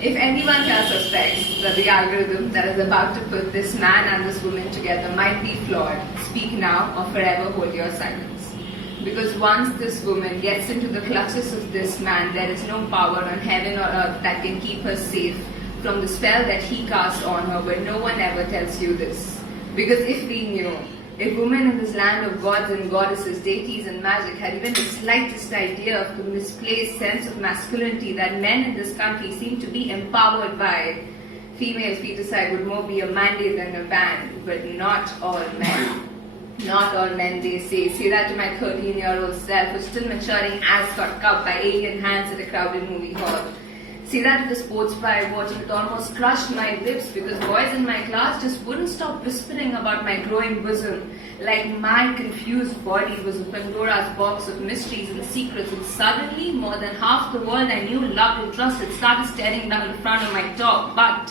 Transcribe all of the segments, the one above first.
If anyone here suspects that the algorithm that is about to put this man and this woman together might be flawed, speak now or forever hold your silence. Because once this woman gets into the clutches of this man, there is no power on heaven or earth that can keep her safe from the spell that he cast on her, but no one ever tells you this. Because if we knew, if women in this land of gods and goddesses, deities and magic had even the slightest idea of the misplaced sense of masculinity that men in this country seem to be empowered by, female feticide would more be a mandate than a ban, but not all men. Not all men, they say. Say that to my 13-year-old self who's still maturing as got cupped by alien hands at a crowded movie hall. See that to the sports bar I watched, it almost crushed my lips because boys in my class just wouldn't stop whispering about my growing bosom, like my confused body was a Pandora's box of mysteries and secrets, and suddenly more than half the world I knew, loved and trusted started staring down the front of my top. But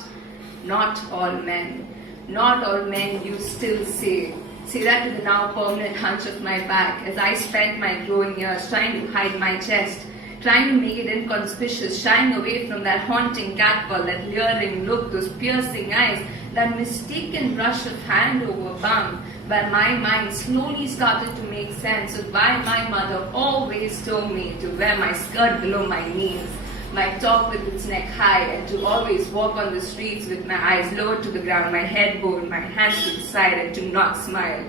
not all men. Not all men, you still say. Say that to the now permanent hunch of my back as I spent my growing years trying to hide my chest, trying to make it inconspicuous, shying away from that haunting catcall, that leering look, those piercing eyes, that mistaken brush of hand over bum, where my mind slowly started to make sense of why my mother always told me to wear my skirt below my knees, my top with its neck high, and to always walk on the streets with my eyes lowered to the ground, my head bowed, my hands to the side, and to not smile.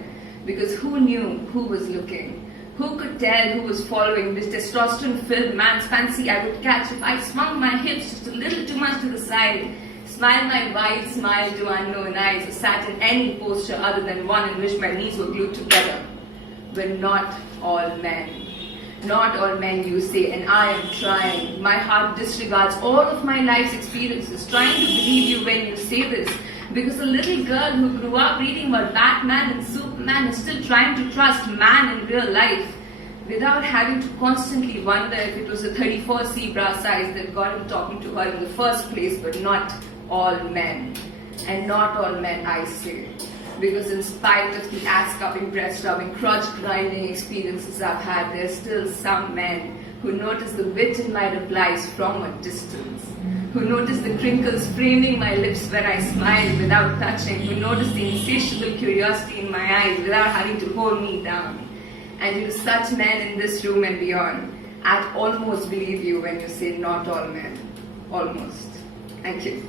Because who knew who was looking? Who could tell who was following this testosterone-filled man's fancy I would catch if I swung my hips just a little too much to the side, smiled my wide smile to unknown eyes, or sat in any posture other than one in which my knees were glued together. But not all men. Not all men, you say, and I am trying. My heart disregards all of my life's experiences, trying to believe you when you say this. Because a little girl who grew up reading about Batman and Superman is still trying to trust man in real life without having to constantly wonder if it was a 34 zebra size that got him talking to her in the first place, but not all men. And not all men, I say. Because in spite of the ass-cupping, breast-rubbing, crotch-grinding experiences I've had, there's still some men who notice the wit in my replies from a distance, who notice the crinkles framing my lips when I smile without touching, who notice the insatiable curiosity in my eyes without having to hold me down. And to such men in this room and beyond, I'd almost believe you when you say not all men. Almost. Thank you.